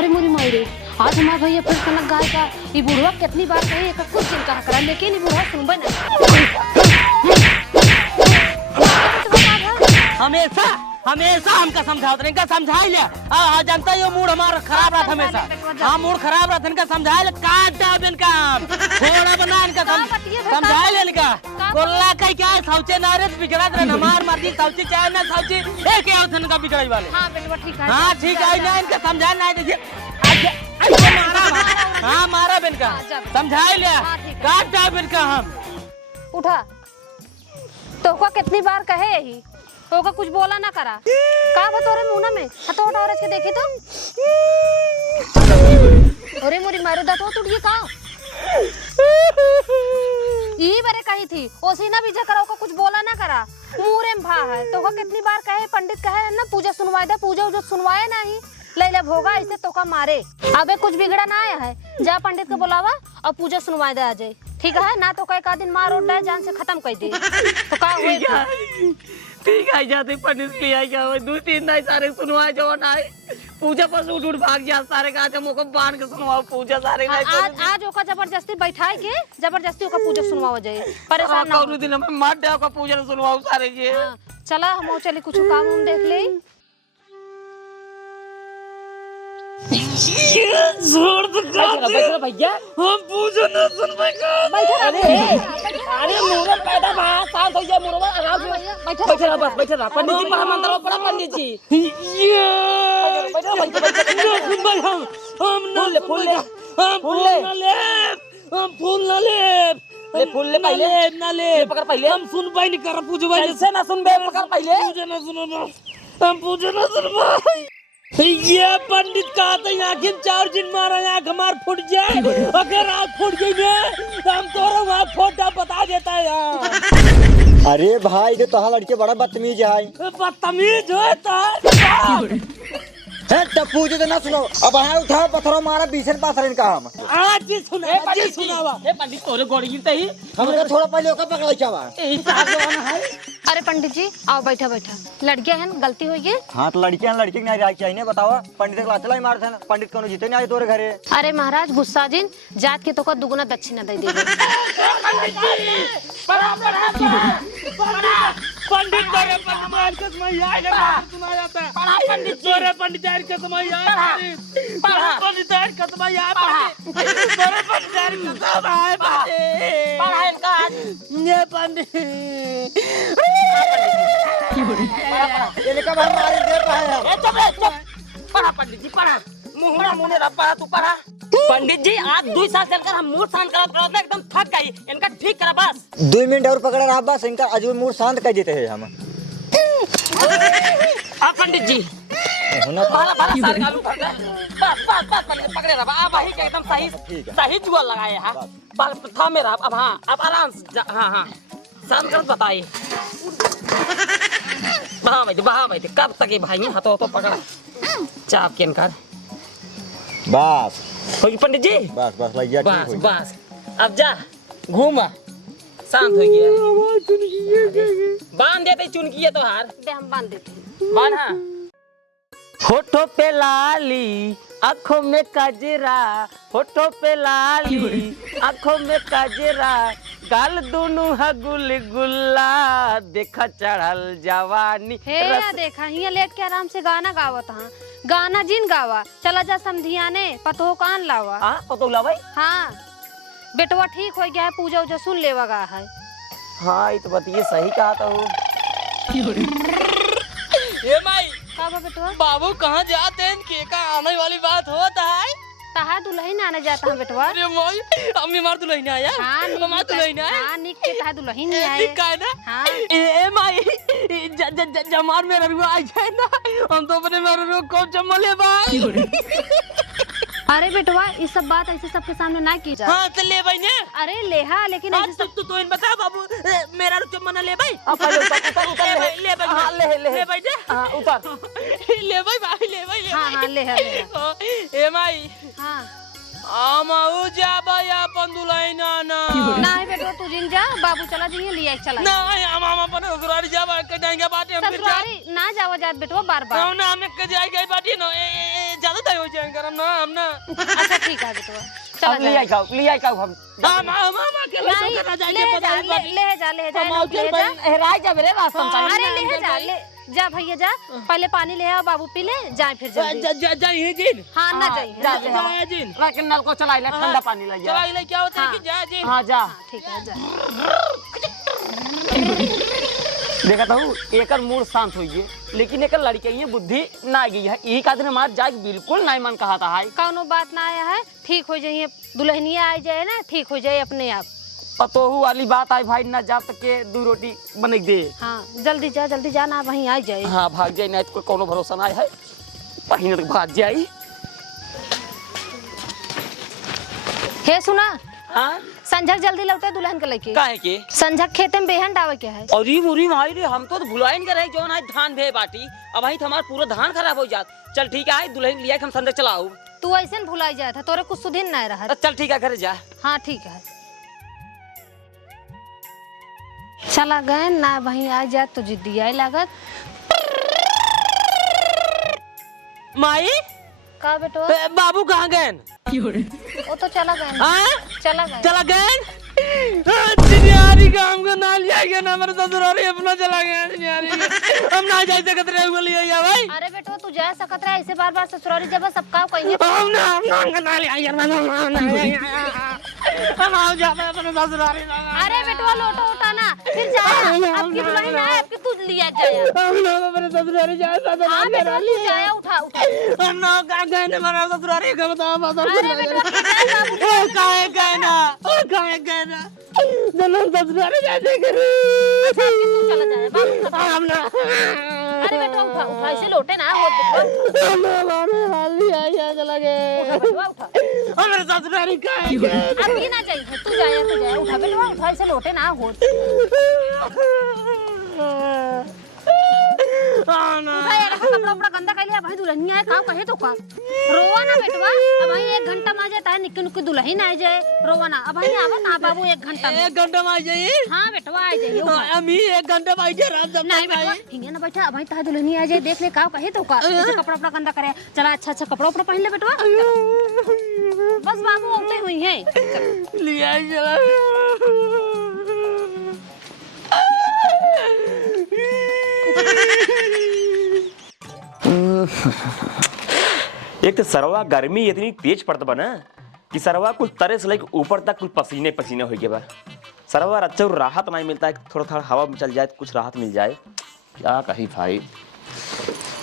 अरे मोरी मायरे, आज हमारा भैया फिर कनक गाय का ये बुढ़वा कितनी बार कहे एक कुछ दिन कहा करा, लेकिन ये बुढ़वा सुनबे ना। हमेशा हमेशा हमका समझाते इनका समझाई ले। जानता है मूड हमारा खराब रहा हमेशा। हाँ मूड खराब रहा इनका समझाई ले, काट डाल इनका थोड़ा बना इनका समझाई ले इनका कोल्ला कहीं क्या है सौचे ना रे बिगड़ा दे ना मार मारती सौचे चाहे ना सौचे एक क्या होता इनका बिगड़ाई वाले। हां बेटवा ठीक है। हां ठीक है ना इनका समझा ना दीजिए। मारा हां मारा इनका समझाई ले, काट डाल इनका। हम उठा तो को कितनी बार कहे यही तो का कुछ बोला ना करा का बतोरे मुंह में हथौड़ औरत के देखी तो अरे मोरी मारो दांत टूट गई का यही बारे कही थी ओसी ना बीजा करा को कुछ बोला ना करा मुरे में भा है तो का कितनी बार कहे पंडित कहे ना पूजा सुनवाए दे पूजा जो सुनवाए नहीं ले भोगा ऐसे तो का मारे। अबे कुछ बिगड़ा ना आया है, जा पंडित को बुलावा और पूजा सुनवाए दे आ जाए ठीक है ना तो कई का दिन मार उड़ जाए जान से खत्म कर दे तो का होएगा। ठीक है जाते पंडित ले आई क्या दो तीन नहीं सारे सुनवाए जो ना पूजा पर उठ उठ भाग जा सारे का जब मोको बांध के सुनवाओ पूजा सारे आज ओका जबरदस्ती बैठाए के जबरदस्ती ओका पूजा सुनवाओ जाए परेशान ना कौन दिन में मार दे ओका पूजा सुनवाओ सारे ये। चला हम चली कुछ काम हम देख ले जोर तो बैठा भैया हम पूजा न सुन पाएगा। अरे मुरवा पैदा भा साल हो गया मुरवा आराम से बैठा बस पंडित जी पर मंत्र पड़ा पंडित जी ये बैठा सुन भाई हम न फूल ले हम फूल न ले फूल ले पहले ना ले पकड़ पहले हम सुन भाई नहीं कर पूजा भाई कैसे ना सुन बे पकड़ पहले पूजा ना सुनो ना हम पूजा ना सुन भाई। ये पंडित कहा था आखिर 4 दिन मारा आँख हमार फूट जाए अगर आँख फूट गई ना हम तोरा वहाँ फोटा बता देता है यार। अरे भाई तो तोहा लड़के बड़ा बदतमीज है। बदतमीज है तब पूछे तो ना सुनो अब हाँ उठाओ पत्थरों मारा बीसन पाथर इनका हम आज जी सुनावा ए पंडित तोरे गोड़ गिरते ही हमका थोड़ा पहले ओका पकड़ा चावा। अरे पंडित जी आओ बैठा बैठा लड़कियां हैं गलती हुई है। हाँ तो लड़कियां लड़की नहीं राखी चाहिए बताओ पंडित के चला ही मारते हैं पंडित को जीते नहीं आए तोरे घरे। अरे महाराज गुस्सा जिन जात के तो का दुगुना दक्षिणा दे दे पंडित तोरे पंडित के समय आए सुना जाता है पढ़ा पंडित तोरे पंडित के समय आए पढ़ा पंडित के समय आए तोरे पंडित के समय आए पढ़ा इनका ये पंडित ये का बाहर मार दे पाए ए चुप पढ़ा पंडित जी पढ़ा मुंह रा पढ़ा तू पढ़ा। पंडित जी आज 2 साल चलकर हम मूड शांत करत एकदम थक गई इनका ठीक करा बस 2 मिनट और पकड़ा रहा बस इनका आज मूड शांत कर देते हैं हम। पंडित जी बाला सारे आलू बस पंडित पकड़े रहा अब वही एकदम सही जुआ लगाए हां बाल था मेरा अब हां अब आराम से हां शांत कर बताइए बहा भाई कब तक ये भाई हाथों तो पकड़ा चाप के इनकार बस होगी पंडित जी बस बस लग गया बस अब जा घूम शांत हो गया बांध देते चुनकी तो हार दे हम बांध देते बांध हाँ होठों पे लाली आँखों में कजरा होठों पे लाली आँखों में कजरा गाल दोनों है गुलगुल्ला देखा चढ़ल जवानी हे देखा हिया लेट के आराम से गाना गावत हां गाना जिन गावा चला जा समधियाने पतो कान लावा। हां पतो लावा हां बेटवा ठीक हो गया है पूजा उजा सुन लेवागा है। हां ये तो बात ये सही कहा था वो ए माई का बेटवा बाबू कहां जाते हैं के का आने वाली बात होता है तहा दुल्हन आने जाता है बेटवा। अरे माई अम्मी मार दुल्हन आया हां मार दुल्हन आया हां निक के तहा दुल्हन नहीं आए का ना हां ए माई जमार में रवि आ जाए ना हम तो अपने मेरे में कौन चमले भाई। अरे बेटवा ये सब बात ऐसे सबके सामने ना की जा। हां तो ले भाई ने अरे लेहा लेकिन ऐसे सब तो इन बता बाबू मेरा रुक मना ले भाई अब उतर ले भाई हां ले भाई हां उतर ले भाई हां ले ए माई हां आमाऊ जा भाई अपन दुल्हन ना नहीं बेटवा तू जिन जा बाबू चला जी लिया चला नहीं हम अपन ससुराल जा के जाएंगे बाटे हम ससुरारी ना जावा जात बेटवा बार बार ना हमें के जाएंगे बाटे ना ज्यादा तय हो जाएंगे हम ना अच्छा ठीक है बेटवा अब ले आई खाओ हम मामा के ले नहीं, चला ले जाएंगे जा ले जा हम ले जा हेराई जा मेरे रास्ता में अरे ले जा ले जा भैया जा पहले पानी ले आओ बाबू पी ले जाए फिर जल्दी जाइए जिन हाँ ना जाइए जाए जिन लेकिन नल को चला ले ठंडा पानी ले जा चला ले क्या होता है कि जाए जिन हां जा ठीक है जा देखा था एकर मूड शांत हो गई लेकिन एकर लड़की ये बुद्धि ना गई है यही का दिन हमार जाग बिल्कुल नहीं मन कहा था है कौनो बात ना आया है ठीक हो जाइए दुल्हनिया आ जाए ना ठीक हो जाए अपने आप पतोहू वाली बात आई भाई ना जा तक के 2 रोटी बन दे हाँ जल्दी जा ना वहीं आ जाए हाँ भाग जाए नहीं तो कोनो भरोसा ना है पहिने तक भाग जाए हे सुना हाँ संझक जल्दी लौटे दुल्हन के लेके काहे के संझक खेते में बेहन डावे के है अरे मुरी माई रे हम तो भुलाइन के रहे जौन आज धान भे बाटी अब ही हमार पूरा धान खराब हो जात चल ठीक है दुल्हन लिया हम संदे चलाऊ तू ऐसे भुलाई जाए था तोरे कुछ सुधिन नहीं रहा चल ठीक है घर जा हाँ ठीक है चला गए ना वहीं आ जाए तो जिद्दिया लागत माई का बेटो बाबू कहाँ गए वो तो चला गए चला गए चिनियारी काम को ना लिया गया ना मेरे ससुराल अपना चला गया चिनियारी हम ना जाए सकत रहे हुए लिया या भाई अरे बेटो तू जा सकत रहा ऐसे बार ससुराली जब सबका कहिए हम ना लिया यार हम आओ जा अपने ससुराल अरे बेटवा लोटो उठाना फिर जा अब की बुलाई ना अब की तू लिया जाए हम लोग अपने ससुराल जा हां बेटवा तू जाया उठा हम लोग का गए मेरा ससुराल का बताओ अरे बेटवा काहे गए ना गए ना दोनों ससुराल जाते करे तू चला जाए बाबू हम ना अरे बेटवा उठा ऐसे लोटे ना हो बेटवा हम लोग लिया या चला गए बेटवा उठा हमारे ससुराल का है अब की ना चाहिए तू जाया उठा बेटवा उठा ऐसे लोटे ना हो उठा यार कपड़ा उपड़ा गंदा कर लिया भाई दुल्हनिया है काम कहे तो का रोवा ना बेटवा अब भाई 1 घंटा में आ जाता है निक्की नुक्की दुल्हन आ जाए रोवा ना अब भाई आवा ना बाबू 1 घंटा में 1 घंटा में आ जाइए हां बेटवा आ जाइए हम ही 1 घंटा में आ जाए रात जब नहीं बेटवा हिंगे ना बैठा अब भाई ता दुल्हनी आ जाए देख ले का कहे तो का ऐसे कपड़ा उपड़ा गंदा करे चला अच्छा कपड़ा उपड़ा पहन ले बेटवा बस बाबू उठे हुई है लिया चला एक तो सरवा गर्मी इतनी तेज पड़ता बा ना कि सरवा कुछ तरह से लेके ऊपर तक कुछ पसीने पसीने हो गए बा सरवा अच्छा राहत नहीं मिलता है थोड़ा थोड़ा हवा में चल जाए तो कुछ राहत मिल जाए क्या कही भाई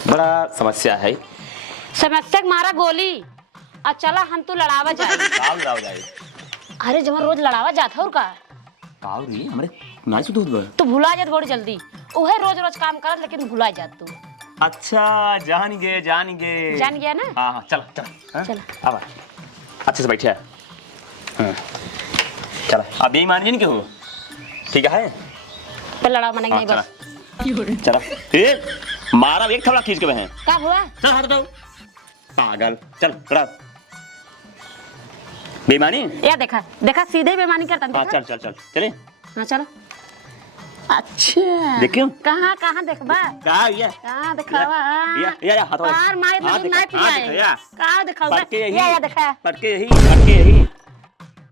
बड़ा समस्या है समस्या मारा गोली और चला हम तो लड़ावा जाए काल राव जाए अरे जब रोज लड़ावा जाता और का काल नहीं हमारे नाई से दूध तू भुला जात बड़ी जल्दी ओहे रोज रोज काम करत लेकिन भुला जात तू अच्छा जान गए जान गया ना हाँ हाँ चल चल अब अच्छे से बैठे चल अब यही मान नहीं क्यों ठीक है पे लड़ा मनेंगे नहीं बस चलो फिर मारा एक थोड़ा खींच के बहन का हुआ चल हट दो पागल चल खड़ा बेईमानी या देखा सीधे बेईमानी करता हाँ देखा चल चले हां चलो अच्छा देखियो कहां देखबा का ये कहां दिखावा या हाथ बाहर मार नहीं पिया का दिखावा या देखा पटके यही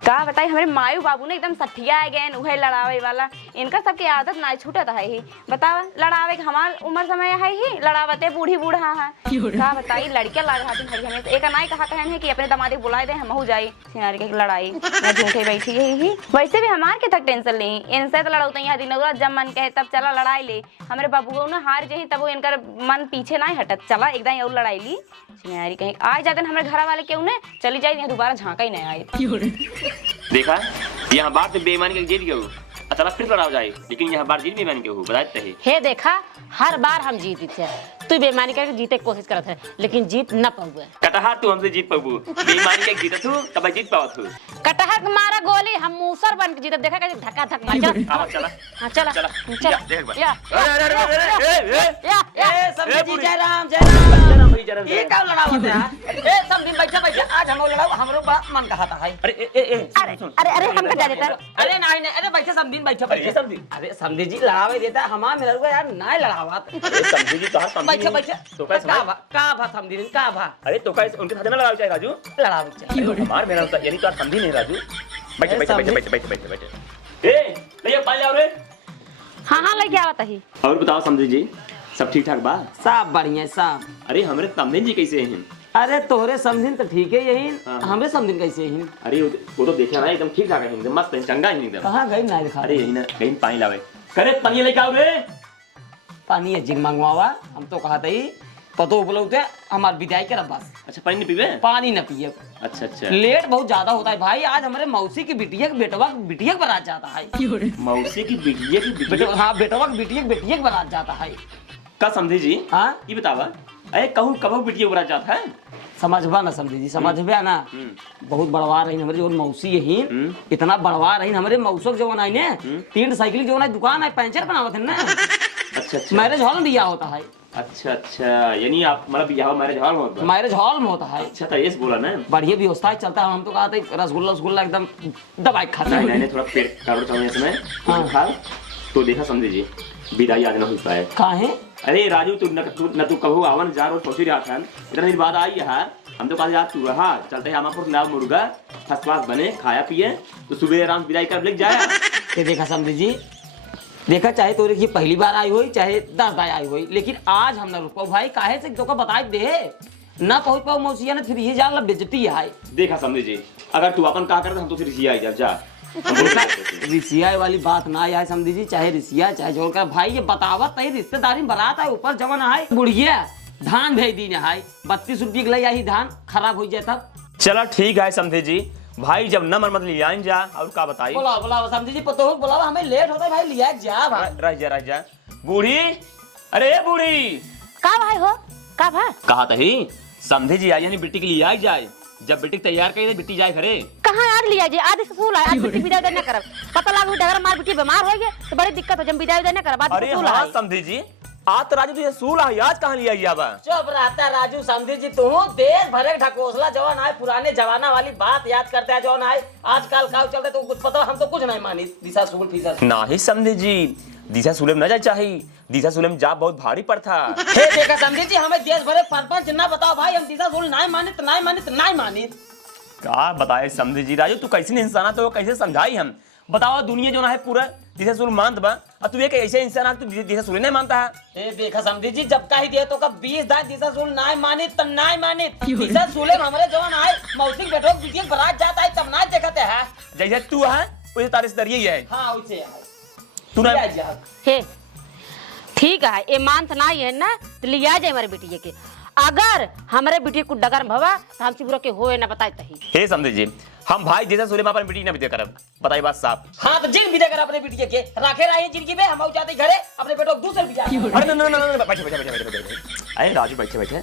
का बताई हमारे मायू बाबू ने एकदम सठिया आ गए उहे लड़ावे वाला इनका सबके आदत ना छूटत है ही बतावा लड़ावे हमार उम्र समय है ही लड़ावते बूढ़ी बूढ़ा है का बताई लड़कियां लड़ रहा थी हमें एक नाई कहा कहन है कि अपने दामादी बुलाए दे हम हो जाई सिनारी के लड़ाई मैं झूठे बैठी है ही वैसे भी हमार के तक टेंशन नहीं इनसे तो लड़ौते यहाँ दिन जब मन कहे तब चला लड़ाई ले हमारे बाबू ने हार जही तब इनकर मन पीछे ना हटत चला एकदम और लड़ाई ली सिनारी कहीं आ जाते हमारे घर वाले क्यों ने चली जाए यहाँ दोबारा झांका ही नहीं आए देखा यहाँ बात तो बेईमानी के जीत गए अच्छा फिर लड़ाओ जाए लेकिन यहाँ बार जीत बेईमानी के हो बताते हैं हे देखा हर बार हम जीती थे तू बेईमानी करके जीते की कोशिश करत है लेकिन जीत न पाऊए कटहर तू हमसे जीत पाबू बेईमानी के जीत तू तब जीत पावत तू कटहर के मारा गोली हम मूसर बन के जीते देखा कैसे धक्का धक मार चल आओ चला हां चला चला देख बा या ए समझी जय राम ये का लड़ावत है ए समझी बैठा आज हम लड़ाओ हमरो मन कहता है अरे हम बता देता अरे नहीं अरे बैठे समझी बैठे अरे समझी जी लड़ावे देता हमार मेरे को यार नहीं लड़ावत समझी जी तो हर बैठे बैठे तो कैसे भाई? का भा समझी नहीं का भा अरे तो कैसे उनके साथ ना लड़ाओ चाहे राजू लड़ावे चाहिए हमार मेरा होता यानी तो आप समझी नहीं राजू बैठे बैठे बैठे बैठे बैठे बैठे बैठे ए भैया पानी लाओ रे हाँ हाँ लेके आवत ही। और बताओ समझी जी सब ठीक ठाक बा सब बढ़िया सब। अरे हमरे समझे जी कैसे हैं अरे तोहरे समझिन तो ठीक है यही हाँ। हमरे समझिन कैसे ही अरे वो तो देखा ना एकदम ठीक ठाक है एकदम मस्त है चंगा है एकदम कहाँ गई ना दिखा अरे यही ना कहीं पानी लावे करे पानी लेके आओ रे पानी है जिन मंगवावा हम तो कहा था पतो उपलब्ध है हमार विदाई कर बस अच्छा पानी नहीं पीवे पानी न पिए अच्छा अच्छा लेट बहुत ज्यादा होता है भाई आज हमारे मौसी की बिटिया बिटिया बारात जाता है मौसी की बिटिया की बिटिया हाँ बेटवा की बिटिया बारात जाता है का समझे जी हाँ ये बतावा अरे कहूँ कब बिटिया बुरा जाता है समझबा ना समझी जी समझबे ना बहुत बड़वा रही हमारे जो मौसी यही इतना बड़वा रही हमारे मौसक जो आई ने 3 साइकिल जो दुकान है पंचर बनावत है ना अच्छा अच्छा मैरिज हॉल में दिया होता है अच्छा अच्छा यानी आप मतलब बियाह मैरिज हॉल में होता है मैरिज हॉल में होता है अच्छा तो ये बोला ना बढ़िया व्यवस्था है चलता है हम तो कहा था रसगुल्ला एकदम दबाई खाता है मैंने थोड़ा पेट काबड़ चलने समय हाँ। खा तो देखा समझे जी विदाई आज ना हो पाए कहा है अरे राजू तू न तू कहो आवन जा रोज सोच रहा था इतना दिन बाद आई है हम तो कहा यार तू रहा चलते हैं हमारे नाव मुर्गा फर्स्ट क्लास बने खाया पिए तो सुबह आराम से विदाई कर लेके जाए ये देखा समझी जी देखा चाहे तो ये पहली बार आई हुई चाहे 10 बार आई हुई लेकिन आज हम ना रुक पाओ भाई काहे से तो बताए दे ना पहुंच पाओ मौसिया ने फिर ये जान ला बेइज्जती है देखा समझे जी अगर तू अपन कहा कर हम तो फिर रिसिया आई जा रिसिया वाली बात ना आए समझी जी चाहे रिसिया चाहे जोड़ कर भाई ये बतावत नहीं रिश्तेदारी में बारात है ऊपर जवन है बुढ़िया धान भेज दी है 32 रुपये के लिए धान खराब हो जाए तब चलो ठीक है समझे जी भाई जब न मत ले आइन जा और का बताई बोला बोला समझी जी पतो बोला हमें लेट होता है भाई लिया जा भाई रह जा बूढ़ी अरे बूढ़ी का भाई हो का भाई कहा था ही समझे जी आई यानी बेटी के लिए आई जाए जब बेटी तैयार करी तो बेटी जाए घरे कहाँ यार लिया जी आधे स्कूल है आज बेटी विदाई देना करब पता लागू डगर मार बेटी बीमार हो गए तो बड़ी दिक्कत हो जब विदाई देना करब आज अरे स्कूल हाँ है समझे जी आज तो राजू तुझे सूल है आज कहाँ लिया जावा चुप रहता राजू समझी जी तू देश भरे ढकोसला जवान है पुराने जमाना वाली बात याद करते हैं जवान है आजकल का चलते तो कुछ पता हम तो कुछ नहीं मानी दिशा स्कूल फीसर ना ही समझे जी दिशा सुलेम न जाए चाहिए दिशा सुलेम जा बहुत भारी पर था हे देखा समझी जी हमें देश भरे सरपंच ना बताओ भाई हम दिशा स्कूल नहीं मानित क्या बताए समझे जी राजू तू कैसे इंसान तो कैसे समझाई हम बताओ दुनिया जो ना है पूरा दिशा सुल मानत बा अब तू एक ऐसे इंसान तू दिशा सुल नहीं मानता है ए देखा समझी जी जब का ही दिए तो का 20 दाई दिशा स्कूल नहीं मानित दिशा स्कूल हमारे जवान आए मौसी बैठो बिटिया बारात जाता है तब ना देखते हैं जैसे तू है वैसे तारे से दरिया ही है हां वैसे है तू ना हे ठीक है ये मान तो नहीं है ना तो लिया जाए हमारे बेटी के अगर हमारे बेटी को डगर में भवा तो हम चिबुरा के होए ना बताए तही हे समझे जी हम भाई दिशा सुलेम अपन बेटी ना बिते करब बताई बात साफ हां तो जिन विदा कर अपने बिटिया के राखे रही जिंदगी में हम आउ जाते घरे अपने बेटो दूसरे बिया अरे ना बैठे अरे राजू बैठे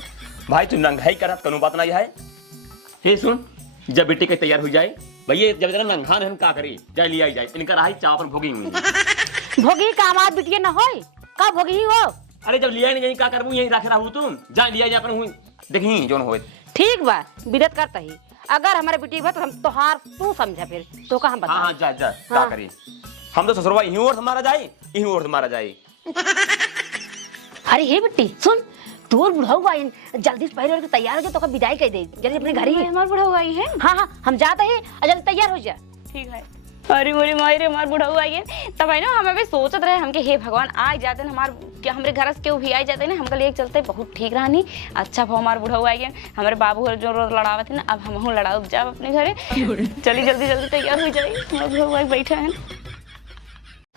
भाई तू नंगाई करत कनु बात ना है हे सुन जब बेटी के तैयार हो जाए भैया जब जरा नंगान हम का करी जाए लिया जाए इनका रही चावल भोगी हुई भोगी का आवाज बिटिया ना होई का भोगी ही हो अरे जब लिया नहीं का करबू यही रखे रहू तुम जा लिया जा अपन हुई देखी जोन होए ठीक बा विदत करता ही अगर हमारे बेटी बा तो हम तोहार तू समझा फिर तो का हम बता हां जा का करी हम तो ससुरवा यहीं और हमारा जाए यहीं और हमारा जाए अरे हे बेटी सुन तोर बुढ़ऊ आई जल्दी से पहले तैयार हो जा तो का विदाई कर दे जल्दी अपने घर ही हमार बुढ़ऊ आई है हां हम जाते हैं जल्दी तैयार हो जा ठीक है अरे मोरी मायरे हमार बुढ़ऊ आई है तब है ना हम अभी सोचत रहे हमके हे भगवान आ जाते हमार क्या हमरे घर से केहू भी आ जाते ना हमके लिए चलते बहुत ठीक रहनी अच्छा भाव हमार बुढ़ऊ आई है हमारे बाबू जो रोज लड़ावत है ना अब हम लड़ाओ जाओ अपने घरे चली जल्दी तैयार हो जाए हमार बुढ़ऊ आई बैठा है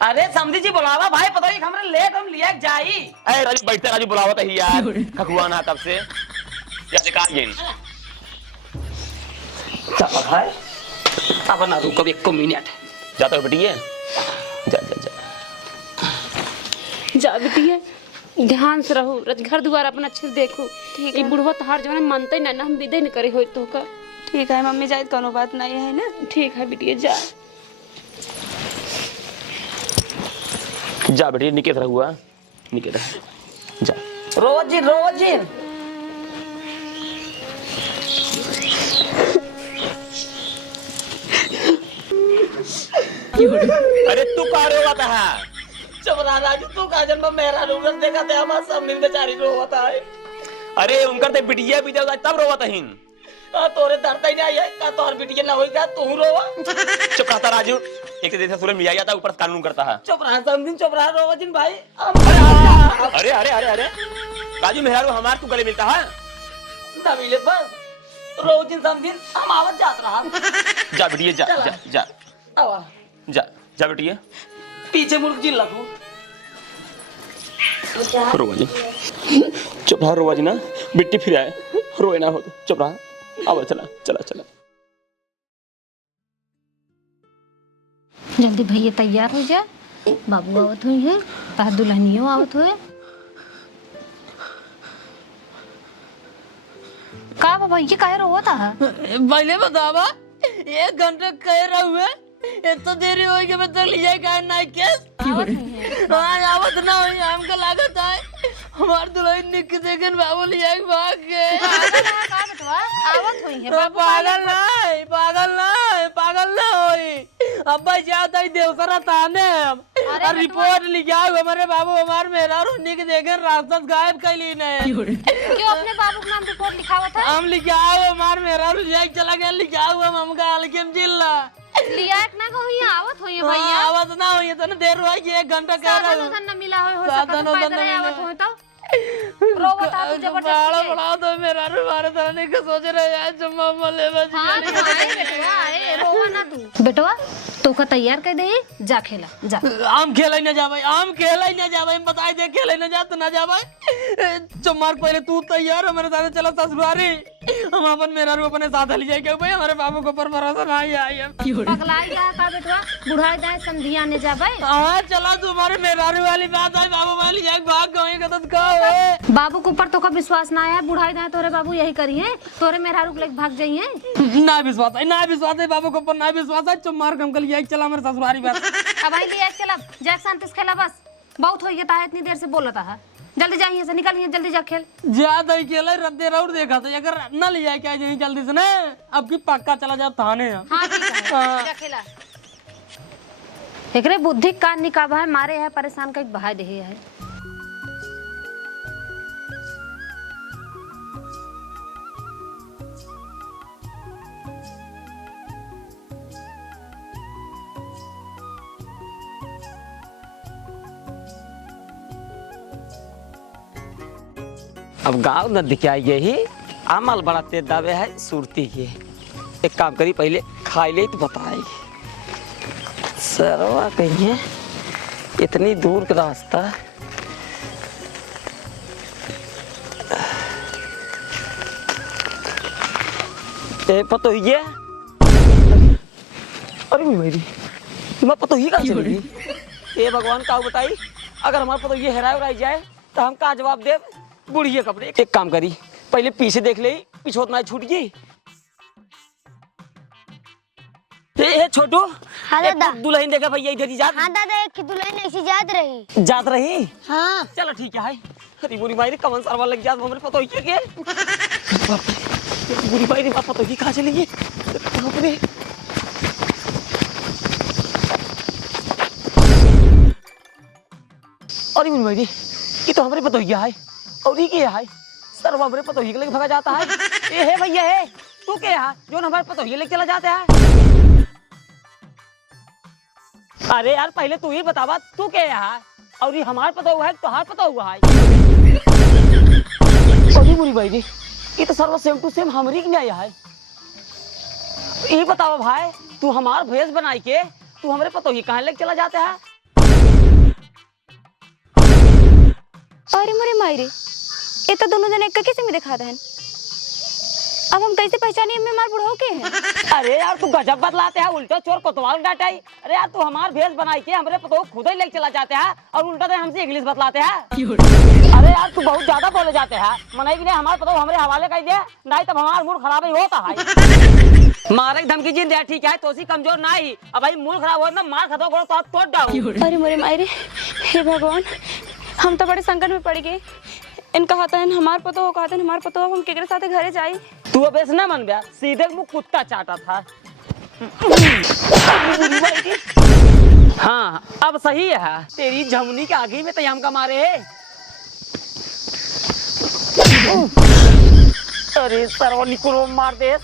अरे समझी जी बुलावा भाई पता नहीं हमरे लेट हम लिया जाई अरे राजू बैठते राजू बुलावत है यार खकुआ ना तब से या निकाल गेन चल भाई अब ना रुको एक मिनट जाता हो बेटी जा जा बिटिया ध्यान से रहो घर द्वार अपना अच्छे से देखो ठीक ये है बुढ़वा तहार जवान मानते ना हम विदे न करे हो तो का ठीक है मम्मी जाए कोनो बात नहीं है ना ठीक है बिटिया जा जा बेटी निकेत रहुआ निकेत जा रोज अरे तू का रे बात है चुप रहा राजू, तू का जन्म मेरा रूरत देखा थे हमार सब मिल बेचारी रोवत है। अरे उनकर ते बिटिया भी जब तब रोवत हइन। का तोरे दर्द ही नहीं आई है, का तोर बिटिया ना होई का तू रोवा। चुप रहता राजू, एक से जैसे सूरज मिल जाता ऊपर से कानून करता है। चुप रहा समझिन, चुप रहा रोवा जिन भाई। अरे अरे अरे अरे राजू मेहरारू हमार तू गले मिलता है। ना मिले बस रोज जिन समझिन हम आवत जात रहा। जा बिटिया जा जा जा आवा जा जा बिटिया। पीछे मुड़ जिन लगू। रोवा जी चुप रहा, रोवा जी ना बिट्टी फिर आए, रोए ना हो तो चुप रहा। अब चला चला चला। जल्दी भैया तैयार हो जा, बाबू आवत हुई है, तार दुल्हनियों आवत हुए। का बाबा ये काहे रोवत है? पहले बतावा, 1 घंटे कह रहे हुए इतना देरी हो गई, मैं तक लिया का ना केस। हाँ आवत ना हुई, हमको लागत है हमार दुल्हन निक देखन बाबू लिया के भाग गए। का बतवा आवत हुई है बाबू। पागल ना होई। अब्बा जाता ही देवसरा थाने और रिपोर्ट लिखा हमारे बाबू हमार मेरा निक देखन रास्ता से गायब कैली ने। क्यों अपने बाबू के नाम रिपोर्ट लिखावत है? हम लिखा हमार मेरा लिया चला गया, लिखा हुआ हमका हल्के जिला लिया एक ना कहो ये आवत हुई है भैया। आवत ना हुई तो देर हुआ कि 1 घंटा कह रहा साधन हूँ। उधन न मिला हो सकता साधन है, उधन पैदल न मिला। आवत हुई तो रोवत आ तू जबरदस्ती। बड़ा तो मेरा रुमारे थाने का सोच रहे यार जम्मा मले बच हां तो आए बेटवा आए, रोवा ना तू बेटवा। तो का तैयार कर दे, जा खेला जा। आम खेला न जा भाई, आम खेला न जा भाई, बताई दे खेले न जा तो ना जा भाई। चमार पहले तू तैयार हो मेरे साथ चला ससुरारी, हम अपन मेरा रू अपने साथ ले जाए भाई, हमारे बाबू को पर भरोसा नहीं आई है। पगलाई जा का बेटवा, बुढ़ाई दाए संधिया ने जा भाई। हां चला तुम्हारे मेरा रू वाली बात आई, बाबू वाली जाए भाग गए का तो का है। बाबू के ऊपर तो का विश्वास ना है, बुढ़ाई दाए तोरे बाबू यही करी है, तोरे मेरा रुक लेके भाग जाइए। ना विश्वास है बाबू के ऊपर, ना विश्वास है। चमार कम कल चला मेरे ससुरारी बात। अब आई लिया चला जा, शांति से खेला बस, बहुत हो गया था इतनी देर से बोलता है। जल्दी जाइए से निकलिए, जल्दी जा खेल। ज्यादा खेला रद्दे राउर देखा तो अगर न ले जाए क्या जाए जल्दी से ना, अब की पक्का चला जा थाने। हां ठीक है जा खेला। एकरे बुद्धि कान निकाबा है, मारे है परेशान कई बहा दे है। अब गाँव न दिखाई यही अमल बड़ा तेज दावे है सुरती के। एक काम करी पहले खाई ले तो बताएगी सरवा कहीं है, इतनी दूर का रास्ता। ए पतो ही है, अरे मेरी मैं पतो ही कहाँ चली गई। ए भगवान का बताई, अगर हमारे पतो ये हेराई उड़ाई जाए तो हम का जवाब दे। बुढ़िया कपड़े, एक काम करी पहले पीछे देख ले, पिछोत ना छूट गई। ए छोटू, हाँ दादा। दुल्हन देखा भैया इधर ही जात। हाँ दादा, एक दुल्हन ऐसी जात रही। हाँ चलो ठीक है। हाय अरे बुरी माई कवन सरवा लग जात हमरे पतो ही के। बुरी माई बात पतो ही कहाँ चली गई। बाप रे अरे बुरी माई ये तो हमरे पतो ही है, और ये क्या है सर हमरे पतो ही के लेके भागा जाता है। ए है भैया है, तू क्या है जो हमारे पतो ही लेके चला जाता है। अरे यार पहले तू ही बतावा तू क्या है, और ये हमारे पता हुआ है तुहार पता हुआ है। अरे बुरी भाई जी ये तो सर्व सेम टू सेम हमारी की नहीं है। ये बतावा भाई तू हमार भेष बनाई के तू हमारे पतो ही कहाँ लेके चला जाता है। अरे मोरे मायरे, ये तो दोनों जने एक कैसे में दिखा दहन। अब हम कैसे पहचाने हमें मार बुढ़ाओ के हैं? अरे यार तू गजब बदलाते है, उल्टा चोर कोतवाल डांटाई। अरे यार तू हमार भेष बनाई के हमारे पतो खुद ही लेके चला जाते हैं और उल्टा तो हमसे इंग्लिश बतलाते हैं। अरे यार तू बहुत ज्यादा बोले जाते हैं, मनाई भी नहीं हमारे पतो हमारे हवाले कर दे, नहीं तब हमारा मूड खराब ही होता है। मारे धमकी जिन दे ठीक है, तो सी कमजोर ना ही। अब भाई मूड खराब हो ना मार खतो को तो तोड़ डालो। अरे मोरे मायरे, हे भगवान, हम तो बड़े संकट में पड़ गए। इनका कहता है हमार पतो हो, कहता है हमार पतो हो, हम केकरे साथे घरे जाई। तू अब ऐसे ना मन गया, सीधे मुंह कुत्ता चाटा था। हाँ अब सही है। तेरी जमुनी के आगे में तैयाम का मारे है। अरे सरवनी को मार दे।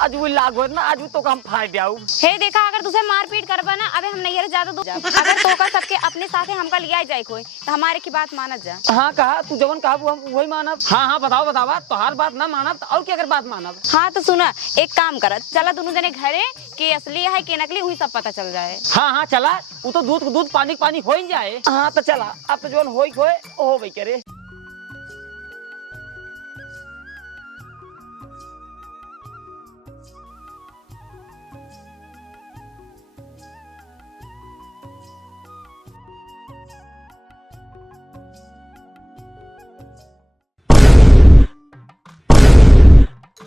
आज वो लागो ना, आज वो तो काम फाड़ दियाऊ। हे देखा, अगर तुझे मारपीट करबा ना, अबे हम नहीं ज्यादा दो। अगर तो का सबके अपने साथे हमका लिया जाए कोई, तो हमारे की बात मानत जा। हाँ कहा तू जवन कहा हम वही मानब। हाँ हाँ बताओ बतावा, तो हर बात ना मानब और क्या कर बात मानब। हाँ तो सुना, एक काम करत चला दोनों जने घरे के असली है के नकली हुई सब पता चल जाए। हाँ हाँ चला, वो तो दूध दूध पानी पानी हो ही जाए। हाँ तो चला, अब तो जवन होई होए ओ हो भाई करे।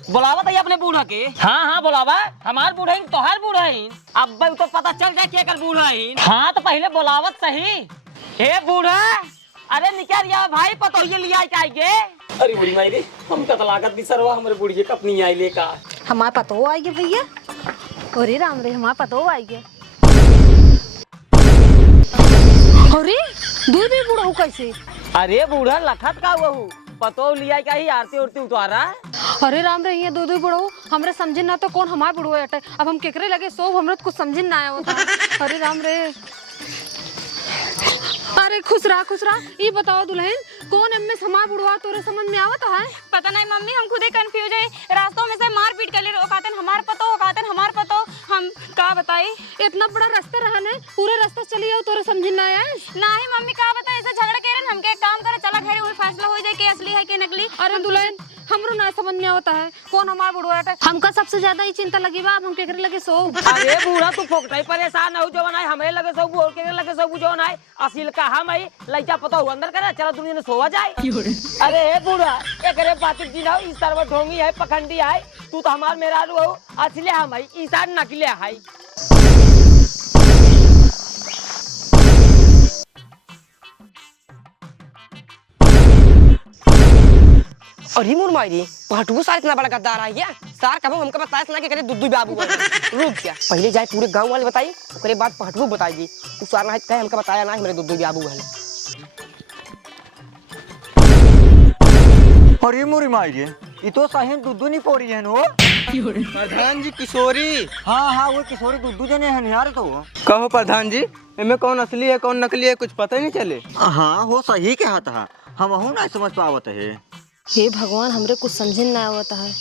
बुलावा तई अपने बूढ़ा के। हाँ हाँ बुलावा, हमार बूढ़ा ही तोहार बूढ़ा ही। अब भाई तो पता चल जाए क्या कर बूढ़ा ही। हाँ तो पहले बुलावत सही। हे बूढ़ा, अरे निकल या भाई, पतो ये लिया चाहिए। अरे बुढ़ी माई रे, हम कत लागत भी सरवा हमारे बुढ़िए कपनी आई ले का। हमारे पतो आएगी भैया। अरे राम रे, हमारे पतो आएगी। अरे दूध भी बूढ़ा हो कैसे? अरे बूढ़ा लखत का हुआ हूँ, पतो लिया का ही आरती उरती उतारा। अरे राम रे, ये दूध भी बुढ़ो हमरे समझे ना तो कौन हमार बुढ़ो है। अब हम केकरे लगे सो, हमरे तो कुछ समझे ना आया होता। अरे राम रे, अरे खुश रहा। ये बताओ दुल्हन, कौन एम में हमार बुढ़वा तोरे समझ में आवत है? पता नहीं मम्मी, हम खुदे कंफ्यूज है। रास्तों में से मार पीट कर ले, औकातन हमार पतो, औकातन हमार पतो। हम का बताई, इतना बड़ा रास्ता रहा ने, पूरे रास्ता चली आओ तोरे समझ ना आया। नहीं मम्मी का बताई, ऐसे झगड़ा करे हम के काम करे, चला घरे वही फैसला हो जाए कि असली है कि नकली। अरे दुल्हन, हमरो ना समझ में आवता है कौन हमार बुढ़वा है। हमका सबसे ज्यादा ही चिंता लगी बा, अब हम केकरे लगे सो। अरे बूढ़ा तू फोकटाई परेशान हो जो बनाए, हमें लगे सब और के लगे सब जो बनाए। असील का हम आई लइका पता हो अंदर करे, चलो दुनिया ने सोवा जाए। अरे हे बूढ़ा, एकरे बात जी ना, इस तरह ढोंगी है, पखंडी है। तू तो हमार मेरा रू हो, असली हम आई, ई सार नकली है। अरे मोर मायरी, पहटू सार इतना बड़ा गद्दार आ गया। सार कब हमको बताया सुना कि करे दुद्दू बाबू रुक क्या, पहले जाए पूरे गांव वाले बताई, उसके बाद पहटू बताएगी। तू सार ना कहे हमको बताया ना मेरे दुद्दू बाबू है। अरे मोरी मायरी, ये तो सही दुद्दू नहीं पोरी है नो। प्रधान जी किशोरी। हाँ वो किशोरी दुद्दू जने है यार। तो कहो प्रधान जी, इनमें कौन असली है कौन नकली है कुछ पता ही नहीं चले। हाँ वो सही कहा था, हम ना समझ पावत है। हे भगवान, हमरे कुछ समझे ना आवता है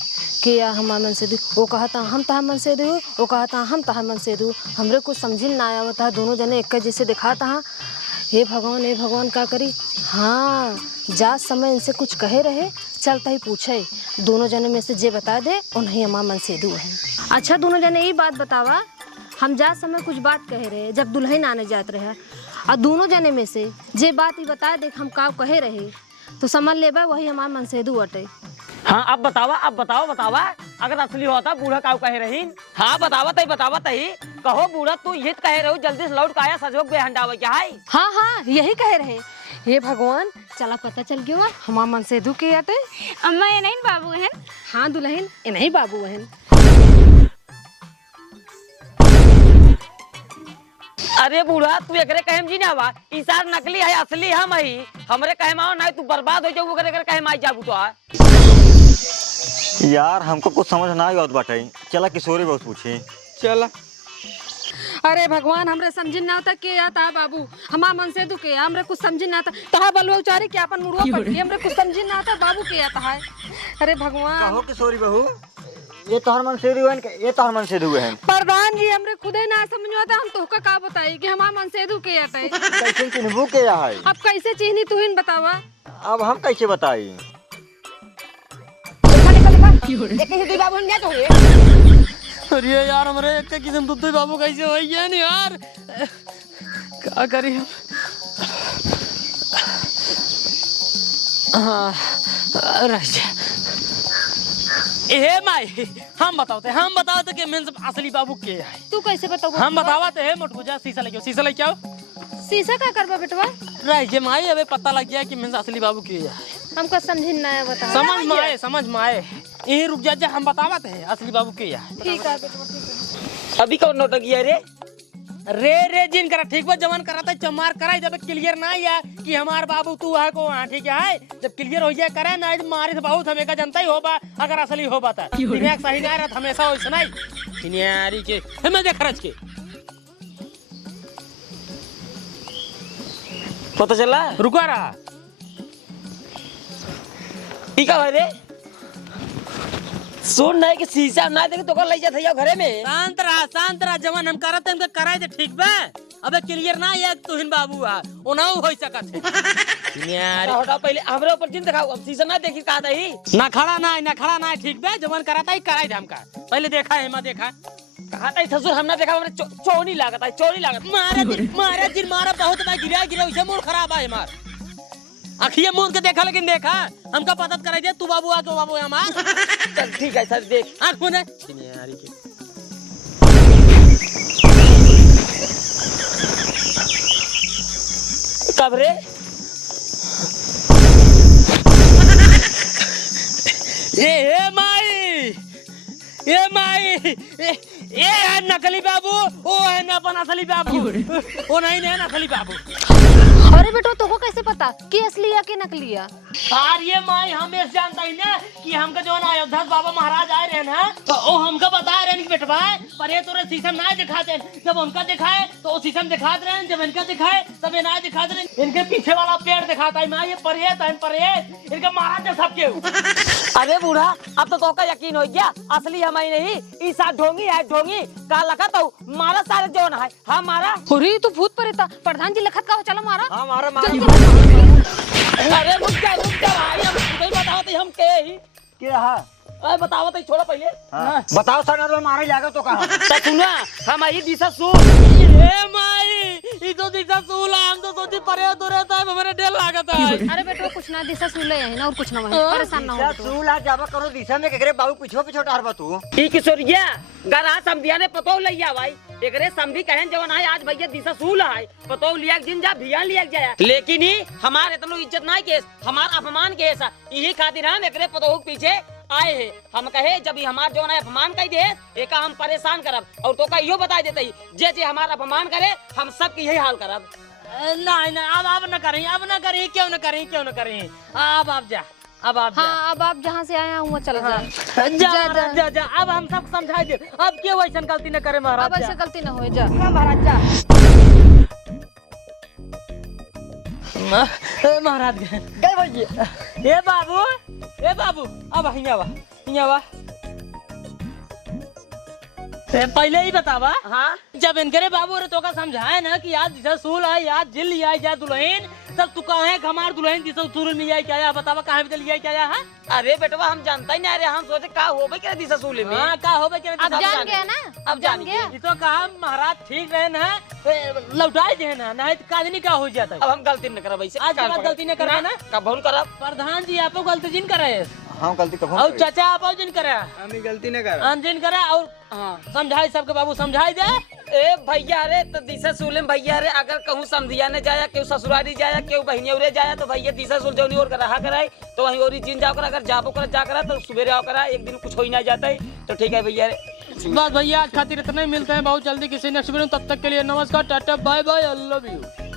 कि या हमार मन से दू, वो कहता हम तहा मन से दू, वो कहता हम तहा मन से दू। हमरे कुछ समझे ना आवता है, दोनों जने एक जैसे दिखाता है। हे भगवान क्या करी। हाँ जात समय इनसे कुछ कहे रहे, चलता ही पूछे। दोनों जने में से जे बता दे उन्हें हमार मन से दू है। अच्छा दोनों जने यही बात बतावा, हम जात समय कुछ बात कहे रहे जब दुल्हन आने जात रहे, और दोनों जने में से जे बात ही बता दे हम का कहे रहे, तो समझ लेबा वही हमार मन से दू अटे। हाँ अब बतावा, अगर असली होता बूढ़ा काऊ कहे रही। हाँ बतावा तही कहो बूढ़ा, तू ये कहे रहो जल्दी से लौट काया सजोग बेहंडावा क्या है। हाँ यही कहे रहे। हे भगवान, चला पता चल गया हमार मन से दू के अटे। अम्मा ये नहीं बाबू है। हाँ दुल्हन, इन्हीं बाबू है। अरे बूढ़ा, तू एकरे कहम जी ना बा, ई सार नकली है असली हम ही। हमरे कहमाओ ना तू बर्बाद हो जाऊ, एकरे कहम आई जाबू तो आ। यार हमको कुछ समझ ना आवत बाटे, चला किशोरी बहुत पूछे। चला। अरे भगवान, हमरे समझ ना आता के आता बाबू, हमार मन से दू के हमरे कुछ समझ ना आता। तहा बलवा उचारी के अपन मुड़वा पर हमरे कुछ समझ ना आता बाबू के आता है। अरे भगवान। कहो किशोरी बहू, ये तोहर मन से दुए हैं, ये तोहर मन से दुए हैं। प्रधान जी, हमरे खुदे ना समझ आता, हम तोहका का बताई कि हमार मन से दू के आता है। कैसे चिन्हबू के है? अब कैसे चिन्ही तू ही बतावा। अब हम कैसे बताई? अरे यार, हमारे एक किस्म दुद्दू बाबू कैसे हो गया नहीं यार, क्या करी हम। हाँ ए माई, हम बताते कि मैं असली बाबू के है। तू कैसे बताओ? हम बतावते है मोट गुजा, शीशा लेके आओ। शीशा का करबा बेटवा? राइजे माई, अबे पता लग गया कि मैं असली बाबू के है। हमको समझ ना आया, बता। समझ में आए यही रुक जा, हम बतावत है असली बाबू के है। ठीक है बेटवा, ठीक है। अभी कौन नौटंकी है रे? रे जिन करा ठीक बा जवान करा था चमार करा जब क्लियर ना है कि हमार बाबू तू है को हां ठीक है जब क्लियर हो जाए करे ना मारे से बहुत हमें का जनता ही होबा अगर असली होबा त दिमाग सही ना रहत हमेशा हो सुनाई किनियारी के हमें देख खर्च के पता चला रुका रहा ई का भाई रे सुन नहीं कि शीशा ना देख तो कर ले जात है घरे में शांत रहा जवान हम करत हम कराए दे ठीक बा अबे क्लियर ना है तुहिन बाबू आ ओनाऊ होई सकत है यार हटा पहले हमरे ऊपर जिन दिखाओ अब शीशा ना देखी का दही ना खड़ा ना ठीक बा जवान कराता ही कराए दे हमका पहले देखा है मैं देखा कहा था ससुर हमने देखा हमने चोनी लागत है चोनी लागत मारा बहुत बा गिरा उसे मूड खराब है हमार अखिए मूंद के देखा लेकिन देखा हमका पता कराई दे तू बाबू आ तो बाबू हमार चल ठीक है सर देख आंख मुने यारी के कब रे ए माई ये है नकली बाबू वो है ना अपन असली बाबू वो नहीं है नकली बाबू अरे बेटो तो कैसे पता कि असली है कि नकली है? यार ये माई हमें जानता ही ना कि हमका जो ना अयोध्या बाबा महाराज आए रहे ना तो वो हमका बता रहे हैं कि बेटवा पर ये तोरे शीशम ना दिखाते जब उनका दिखाए तो वो शीशम दिखाते रहे जब इनका दिखाए तब ये ना दिखाते रहे इनके पीछे वाला पेड़ दिखाता है माँ ये परहेज है परहेज इनका महाराज है सबके अरे बूढ़ा अब तो का यकीन हो गया असली हमारी नहीं ईसा ढोंगी है ढोंगी का लखा तो मारा सारे जोन है हमारा अरे तू भूत प्रेत प्रधान जी लखत का चलो मारा हमारा अरे रुक जा भाई हम नहीं बताते हम के ही क्या है अरे बताओ तो छोड़ो पहले बताओ सर तो मारे जाएगा तो कहा तो सुना हम आई दिशा सू ए माई ये तो दिशा सूल हम तो सोची परे तो रहता है हमारे डेल लागत है अरे बेटो कुछ ना दिशा सुले है ना और कुछ ना वही परेशान ना हो तू ला जाबा करो दिशा में केकरे बाबू पीछे पीछे टारबा तू ई किशोरिया गरा समधिया ने पतो लइया भाई एकरे समधी कहन जवन है आज भैया दिशा सूल है पतो लिया जिन जा भिया लिया जाया लेकिन ही हमारे इतनो इज्जत ना केस हमार अपमान केस यही खातिर हम एकरे पतो पीछे आए हैं हम कहे जब हमार जो ना अपमान कही दे एका हम परेशान करब और तो का इहो बता देते ही जे हमारा अपमान करे हम सब की यही हाल करब नहीं अब न करें क्यों न करें अब आप जा अब आप हाँ अब आप जहाँ से आए हैं वहाँ चले जाए जा अब हम सब समझा दे अब क्यों ऐसा गलती न करे महाराज अब ऐसे गलती ना हो जा महाराज जा महाराज गए भैया ए बाबू अब हिया वा पहले ही बतावा हाँ जब इनके बाबू रे तो का समझाए ना कि आज दिशा सूल है आज जिल लिया जा दुल्हन तब तू कहे हमार दुल्हन दिशा सूल में आई क्या बतावा कहां भी लिया क्या है अरे बेटवा हम जानता ही नहीं अरे हम सोचे का होबे के दिशा सूल में हां का होबे के अब जान गया ना अब जान गया ये तो कहा महाराज ठीक रहे ना लौटाई दे ना नहीं तो कादनी का हो जाता है अब हम गलती न करब ऐसे आज के बाद गलती न करना ना कब भूल करब प्रधान जी आपको गलती जिन करे हाँ गलती कब और चाचा आप जिन करे हम गलती न कर जिन करे और समझाई सबके बाबू समझाई दे ए भैया रे तो दिशा सूल में भैया रे अगर कहूँ समधिया ने जाया क्यों ससुरारी जाया क्यों बहनियों रे जाया तो भैया दिशा सूल जौनी और रहा कराए तो वहीं और जिन जाओ कर अगर जाबो कर जा करा तो सुबह आओ करा एक दिन कुछ हो ही ना जाता है तो ठीक है भैया रे बस भैया आज खातिर इतना ही मिलते हैं बहुत जल्दी किसी नेक्स्ट वीडियो तब तक के लिए नमस्कार tata bye bye I love you